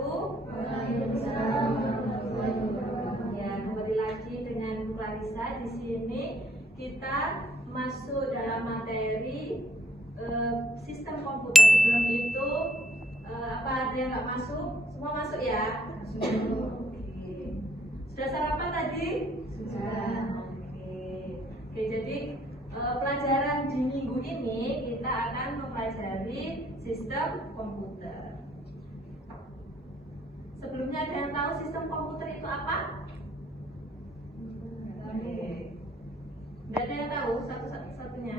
wabarakatuh. Ya, kembali lagi dengan Bu Clarissa. Di sini kita masuk dalam materi sistem komputer. Sebelum itu apa ada yang nggak masuk? Semua masuk ya? Oke. Sudah sarapan tadi? Sudah. Oke, jadi pelajaran di minggu ini kita akan mempelajari sistem komputer. Sebelumnya ada yang tahu sistem komputer itu apa? Oke. Tidak ada yang tahu satu-satunya?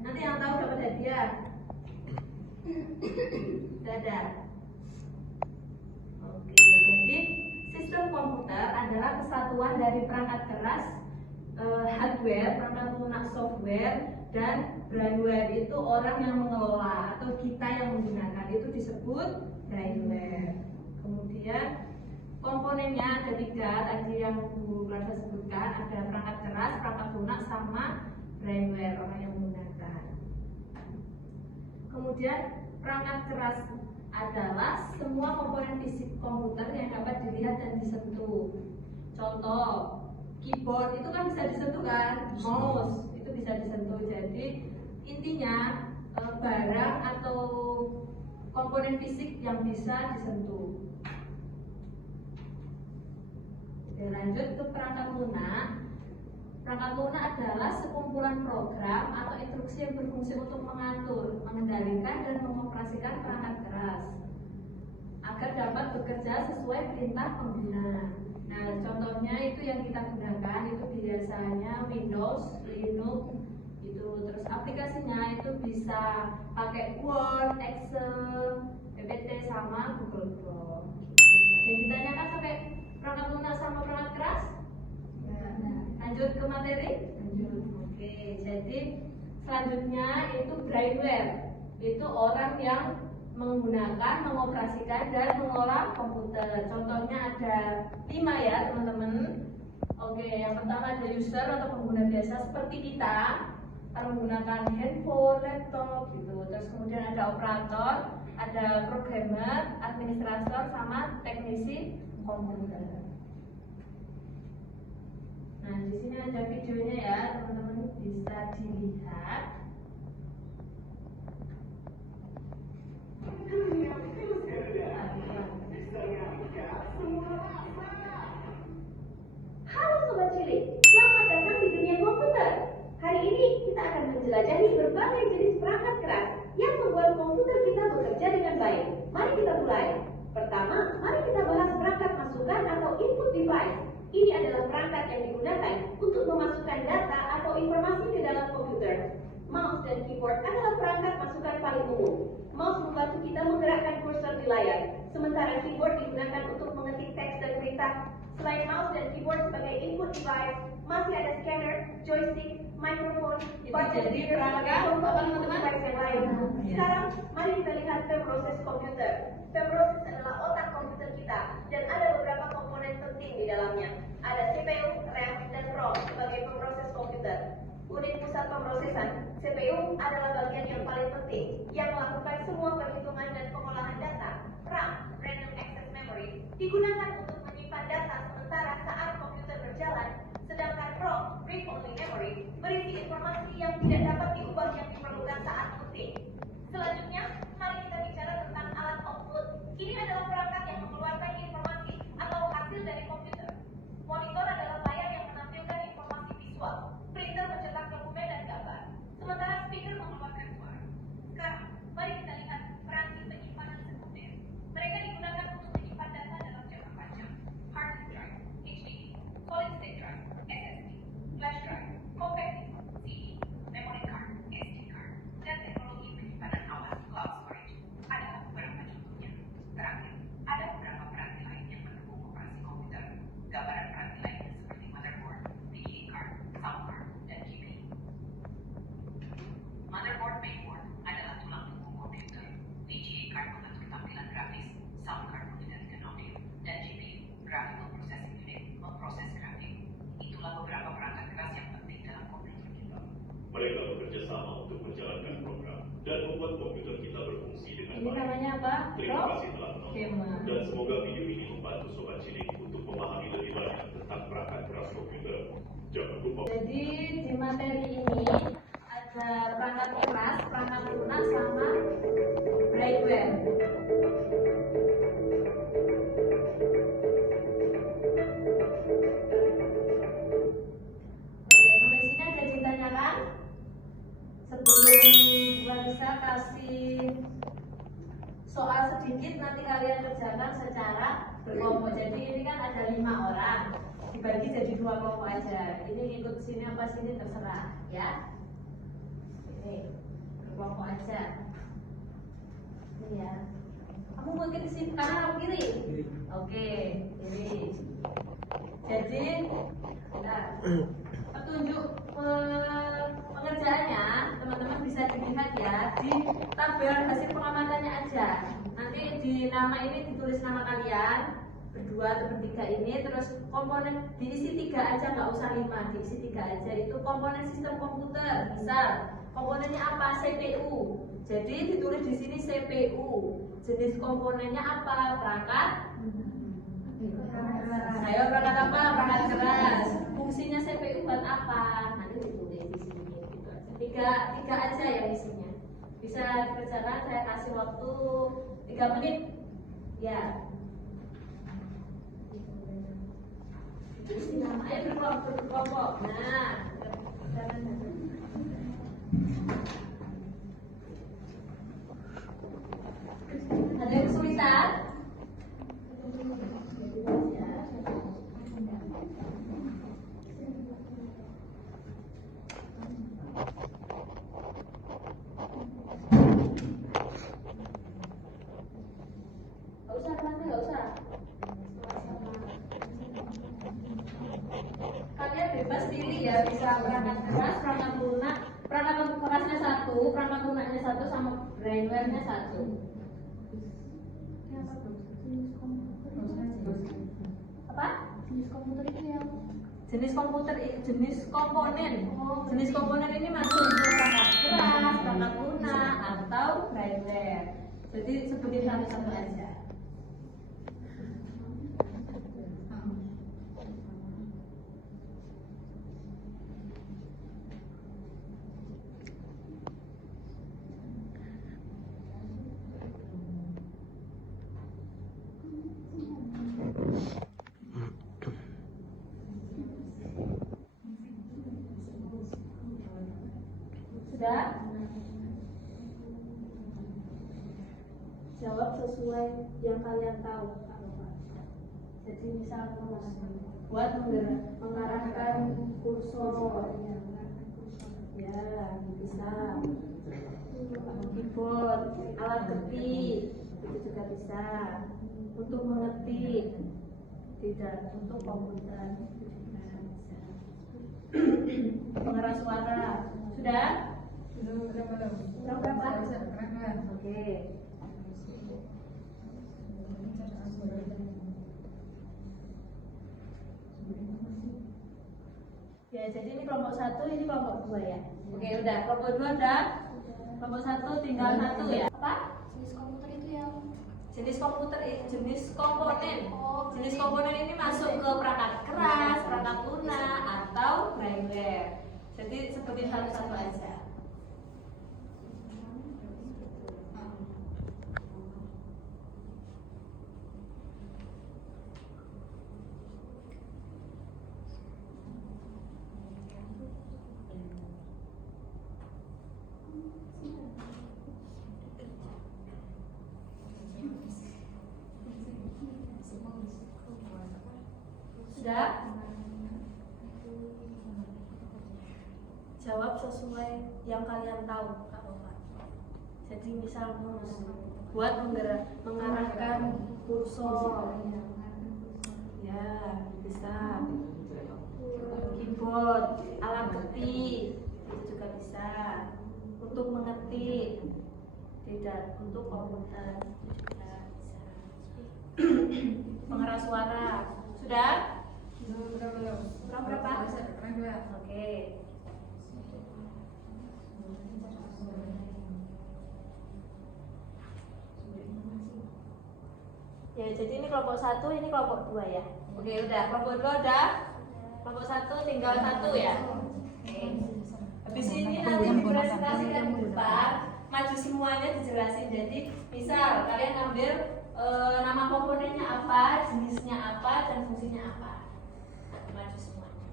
Nanti yang tahu dapat hadiah. Tidak ada. Oke, jadi sistem komputer adalah kesatuan dari perangkat keras, hardware, perangkat lunak software, dan brainware. Itu orang yang mengelola atau kita yang menggunakan, itu disebut brainware. Kemudian komponennya ada 3 tadi yang Bu Clarissa sebutkan, ada perangkat keras, perangkat lunak, sama brainware, orang yang menggunakan. Kemudian perangkat keras adalah semua komponen fisik komputer yang dapat dilihat dan disentuh. Contoh, keyboard itu kan bisa disentuh kan, mouse itu bisa disentuh. Jadi intinya barang atau komponen fisik yang bisa disentuh. Oke, lanjut ke perangkat lunak. Perangkat lunak adalah sekumpulan program atau instruksi yang berfungsi untuk mengatur, mengendalikan, dan mengoperasikan perangkat keras agar dapat bekerja sesuai perintah pengguna. Nah, contohnya itu yang kita gunakan itu biasanya Windows, Linux, itu terus aplikasinya itu bisa pakai Word, Excel, PPT, sama Google Chrome. Ada yang ditanyakan sampai perangkat lunak sama perangkat keras? Lanjut ke materi? Lanjut. Oke, jadi selanjutnya itu brainware. Itu orang yang menggunakan, mengoperasikan, dan mengolah komputer. Contohnya ada 5 ya teman-teman. Oke, yang pertama ada user atau pengguna biasa seperti kita, menggunakan handphone, laptop gitu. Terus kemudian ada operator, ada programmer, administrator, sama teknisi komputer. Nah, di sini ada videonya ya, teman-teman bisa dilihat. Halo Sobat Cilik, selamat datang di dunia komputer. Hari ini kita akan menjelajahi berbagai jenis perangkat keras yang membuat komputer kita bekerja dengan baik. Mari kita mulai. Pertama, mari kita bahas perangkat masukan atau input device. Ini adalah perangkat yang digunakan untuk memasukkan data atau informasi ke dalam komputer. Mouse dan keyboard adalah perangkat masukan paling umum. Mouse membantu kita menggerakkan kursor di layar, sementara keyboard digunakan untuk mengetik teks dan perintah. Selain mouse dan keyboard sebagai input device, masih ada scanner, joystick, microphone, button jadi speaker, perangkat sebagai apa input teman-teman? device yang lain. Sekarang, mari kita lihat pemroses komputer. Pemroses adalah otak komputer kita, dan ada beberapa komponen penting di dalamnya. Ada CPU, RAM, dan ROM sebagai pemroses komputer. Unit pusat pemrosesan, CPU adalah bagian yang paling penting yang melakukan semua perhitungan dan pengolahan data. RAM, Random Access Memory, digunakan untuk menyimpan data sementara saat komputer berjalan, sedangkan ROM, Read Only Memory, berisi informasi yang tidak dapat diubah yang diperlukan saat penting. Selanjutnya, mari kita bicara tentang alat output. Ini adalah perangkat yang mengeluarkan informasi atau hasil dari komputer. Monitor adalah layar yang menampilkan informasi visual. Printer mencetak dokumen dan gambar. Sementara speaker mengeluarkan suara. Sekarang, mari kita lihat peranti penyimpanan sekunder. Mereka digunakan untuk menyimpan data dalam jangka panjang. Hard disk drive, HDD, solid state drive, SSD, flash drive, compact disk, CD, memory card, SD card, dan teknologi penyimpanan awas cloud storage. Ada beberapa contohnya. Terakhir, ada beberapa peranti lain yang mendukung operasi komputer. Gambaran peranti lain seperti motherboard, VGA card, sound card, dan GPU. Motherboard mainboard adalah tulang punggung komputer. VGA card mengatur tampilan grafis, sound card mengendalikan audio, dan GPU, graphical processing unit, memproses grafik. Itulah beberapa perangkat keras yang penting dalam komputer kita. Mereka bekerja sama untuk menjalankan program dan membuat komputer kita berfungsi dengan Ini baik. namanya apa? Terima kasih telah menonton. Oke, Ma. Dan semoga video ini membantu Sobat Cilik untuk memahami lebih banyak tentang perangkat keras komputer. Jangan lupa. Jadi di materi ini ada perangkat keras, perangkat lunak, sama brainware. Oke, sampai sini ada yang ditanyakan? Sebelum Larissa kasih soal sedikit, nanti kalian kerjakan secara berkelompok. Jadi ini kan ada 5 orang, dibagi jadi 2 kelompok aja. Ini ikut sini apa sini terserah ya. Ini berkelompok aja. Ini ya. Kamu mau ke sini kanan atau kiri? Oke, ini. Jadi nah, petunjuk pengerjaannya teman-teman bisa dilihat ya di tabel hasil pengamatannya aja. Nanti di nama ini ditulis nama kalian berdua atau bertiga ini, terus komponen diisi 3 aja, nggak usah 5, diisi 3 aja. Itu komponen sistem komputer. Misal komponennya apa? CPU. Jadi ditulis di sini CPU. Jenis komponennya apa? Perangkat. Ayo, perangkat apa? Perangkat keras. Fungsinya CPU buat apa? Nanti ditulis di sini gitu aja. Tiga aja ya isinya. Bisa dikerjakan, saya kasih waktu 3 menit. Ya. Isi namanya berkelompok. Nah, ada yang kesulitan? Nggak usah. Kalian bebas pilih ya, bisa perangkat keras, perangkat lunak. Perangkat kerasnya 1, perangkat lunaknya 1, sama brainware-nya 1. Apa? Jenis komputer itu yang jenis komponen. Jenis komponen ini masuk ke perangkat keras, perangkat lunak, atau brainware. Jadi sebutin satu-satu aja. Sudah? Jawab sesuai yang kalian tahu. Jadi misal buat mengarahkan kursor, ya bisa. Keyboard, alat ketik itu juga bisa. Untuk mengetik, tidak untuk komputer itu juga bisa. Pengeras suara sudah? Berapa? Oke. Ya, jadi ini kelompok 1, ini kelompok 2 ya. Oke, udah. Kelompok 2 udah. Kelompok 1 tinggal 1 ya. Apa? Jenis komputer itu yang Jenis komputer, jenis komponen. Jenis komponen ini masuk ke perangkat keras, perangkat lunak, atau brainware. Jadi sebutin satu-satu aja. Sudah? Jawab sesuai yang kalian tahu, Kak Oka. Jadi misal buat mengarahkan kursor, ya bisa. Keyboard, alat ketik itu juga bisa. Untuk mengetik, tidak untuk komputer itu juga bisa. Pengeras suara sudah? Kurang berapa? Oke. Ya, jadi ini kelompok 1, ini kelompok 2 ya. Oke, udah. Kelompok 2 udah. Kelompok 1 tinggal 1 ya. Oke. Habis ini nanti dipresentasikan di depan, maju semuanya dijelasin. Jadi, misal kalian ambil nama komponennya apa, jenisnya apa, dan fungsinya apa. Maju semuanya.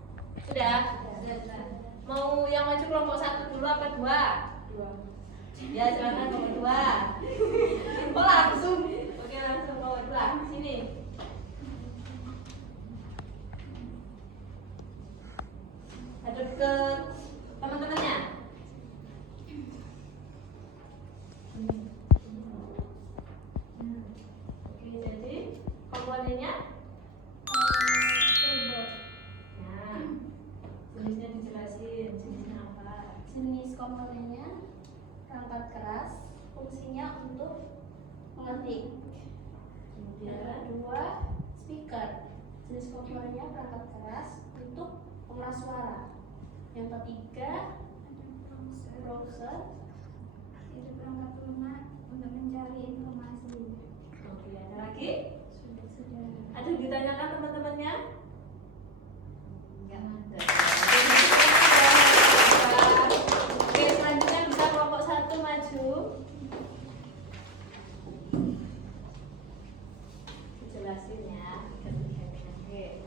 Sudah? Sudah. Mau yang maju kelompok 1 dulu apa 2? 2. Ya, silakan kelompok 2. Oh, langsung. Oke, langsung kelompok 2. Sini. Hadap ke teman-temannya. Oke, jadi komponennya nah, jenisnya dijelasin, jenisnya apa? Jenis komponennya perangkat keras, fungsinya untuk mengetik. Yang kedua, speaker. Jenis komponennya perangkat keras untuk pengeras suara. Yang ketiga, browser. Itu perangkat lunak untuk mencari informasi. Oke, ada lagi? Sudah. Ada yang ditanyakan teman-temannya? Enggak ada. Oke, selanjutnya bisa kelompok 1 maju. Dijelasin ya. Oke.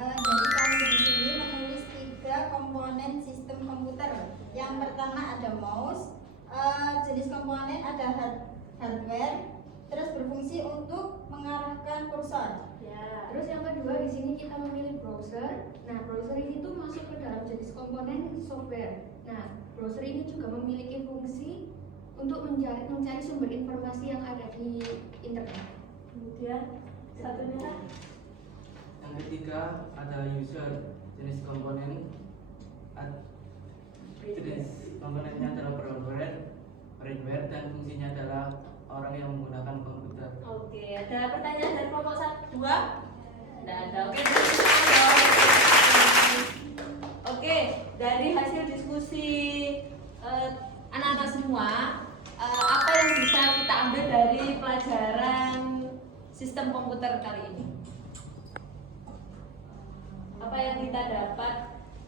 Jadi kami di sini menulis 3 komponen sistem komputer. Yang pertama ada mouse, jenis komponen ada hardware, terus berfungsi untuk mengarahkan kursor. Ya. Terus yang kedua di sini kita memilih browser. Nah, browser ini tuh masuk ke dalam jenis komponen software. Nah, browser ini juga memiliki fungsi untuk mencari sumber informasi yang ada di internet. Kemudian satunya Yang ketiga ada user, jenis komponennya adalah firmware dan fungsinya adalah orang yang menggunakan komputer. Oke, ada pertanyaan dari kelompok 1, 2? Tidak ada. Oke, Oke, dari hasil diskusi anak-anak semua, apa yang bisa kita ambil dari pelajaran sistem komputer kali ini? Apa yang kita dapat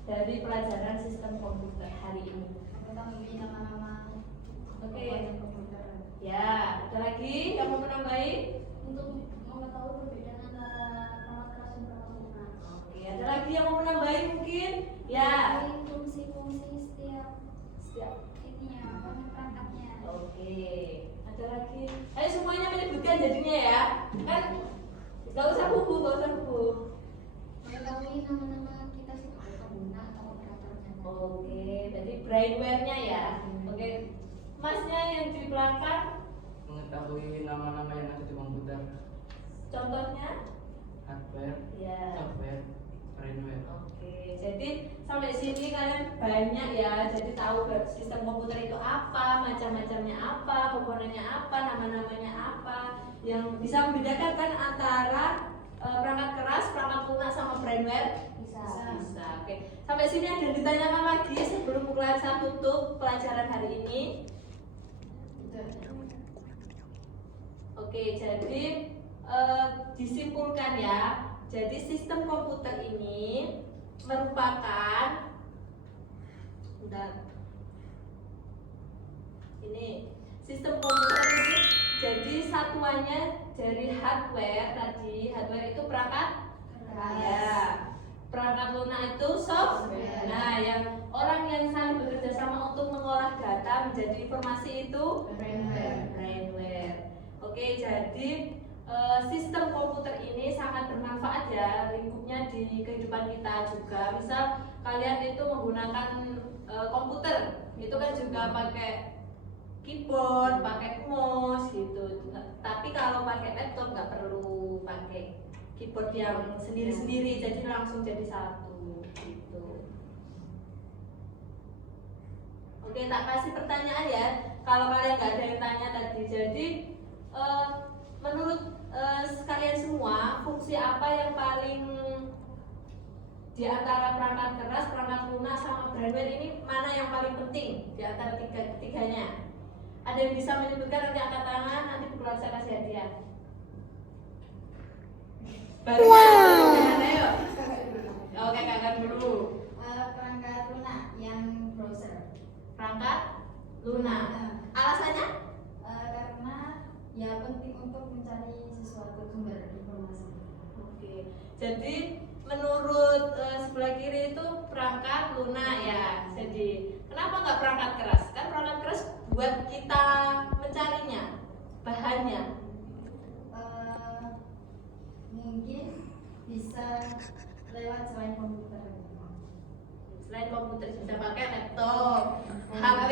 dari pelajaran sistem komputer hari ini? Mengetahui nama-nama Oke. komputer. Ya, ada lagi yang mau menambahi? Untuk mengetahui perbedaan antara perangkat keras dan perangkat lunak. Oke, ada lagi yang mau menambahi mungkin? Ya. Fungsi-fungsi setiap ininya, perangkatnya. Oke, ada lagi. Ayo semuanya menyebutkan jadinya ya. Kan nggak usah buku, nggak usah buku. Mengetahui nama-nama kita sih pengguna atau operatornya. Oke, jadi brainware-nya ya. Oke, masnya yang di belakang, Mengetahui nama-nama yang ada di komputer, contohnya? hardware, Ya. software, firmware. Oke, jadi sampai sini kalian banyak ya. Jadi tahu sistem komputer itu apa, macam-macamnya apa, komponennya apa, nama-namanya apa. Yang bisa membedakan kan antara perangkat keras, perangkat lunak sama firmware? Bisa. Oke. Sampai sini ada yang ditanyakan lagi sebelum saya tutup pelajaran hari ini. Oke, jadi disimpulkan ya. Jadi sistem komputer ini merupakan ini sistem komputer ini jadi satuannya dari hardware tadi. Hardware itu perangkat ya. Perangkat lunak itu software. Nah, yang orang yang saling bekerja sama untuk mengolah data menjadi informasi itu brainware. Oke, jadi sistem komputer ini sangat bermanfaat ya lingkupnya di kehidupan kita juga. Misal kalian itu menggunakan komputer, itu kan juga pakai keyboard, pakai mouse gitu. Tapi kalau pakai laptop nggak perlu pakai keyboard yang sendiri-sendiri, jadi langsung jadi satu gitu. Oke, tak kasih pertanyaan ya. Kalau kalian nggak ada yang tanya tadi, jadi menurut sekalian semua, fungsi apa yang paling di antara perangkat keras, perangkat lunak sama brainware ini mana yang paling penting di antara tiganya? Ada yang bisa menyebutkan, nanti angkat tangan, nanti Bu Clarissa kasih hadiah. Baru ayo. Oke, kakak dulu. Perangkat lunak yang browser. Perangkat lunak. Alasannya? Karena ya penting untuk mencari sesuatu sumber informasi. Oke. Jadi menurut sebelah kiri itu perangkat lunak ya. Jadi kenapa nggak perangkat keras? Kan perangkat keras buat kita mencarinya, bahannya. Mungkin bisa lewat selain komputer. Selain komputer bisa pakai laptop, HP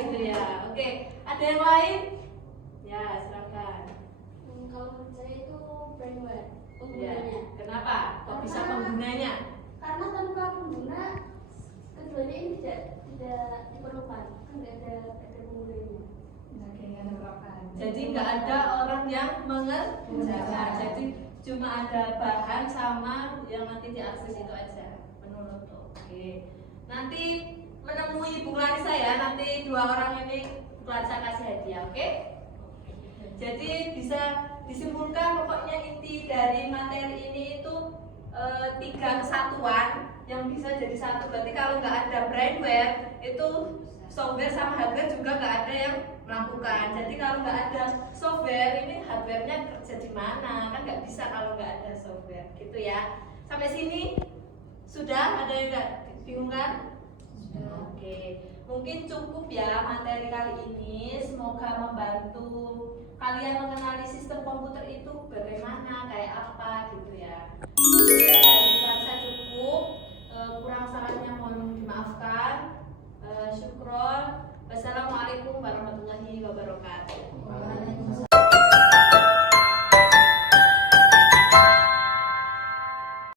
gitu ya. Oke, ada yang lain? Ya, silakan. Kalau menurut saya itu brainware Ya, penggunanya. kenapa? Kok bisa penggunanya? Karena tanpa pengguna keduanya ini tidak diperlukan, kan nggak ada penggunanya. Oke, nggak ada apa-apa. Jadi nggak ada orang yang mengerjakan. Jadi cuma ada bahan sama yang nanti diakses itu aja. Menurut oke. Nanti menemui Bu Clarissa ya. Nanti 2 orang ini Bu Clarissa kasih hadiah, oke? Jadi bisa disimpulkan pokoknya inti dari materi ini itu 3 kesatuan yang bisa jadi satu. Berarti kalau nggak ada brainware itu software sama hardware juga nggak ada yang melakukan. Jadi kalau nggak ada software ini hardwarenya kerja di mana? Kan nggak bisa kalau nggak ada software, gitu ya. Sampai sini sudah ada yang nggak bingung kan? Oke, mungkin cukup ya materi kali ini. Semoga membantu kalian mengenali sistem komputer itu bagaimana,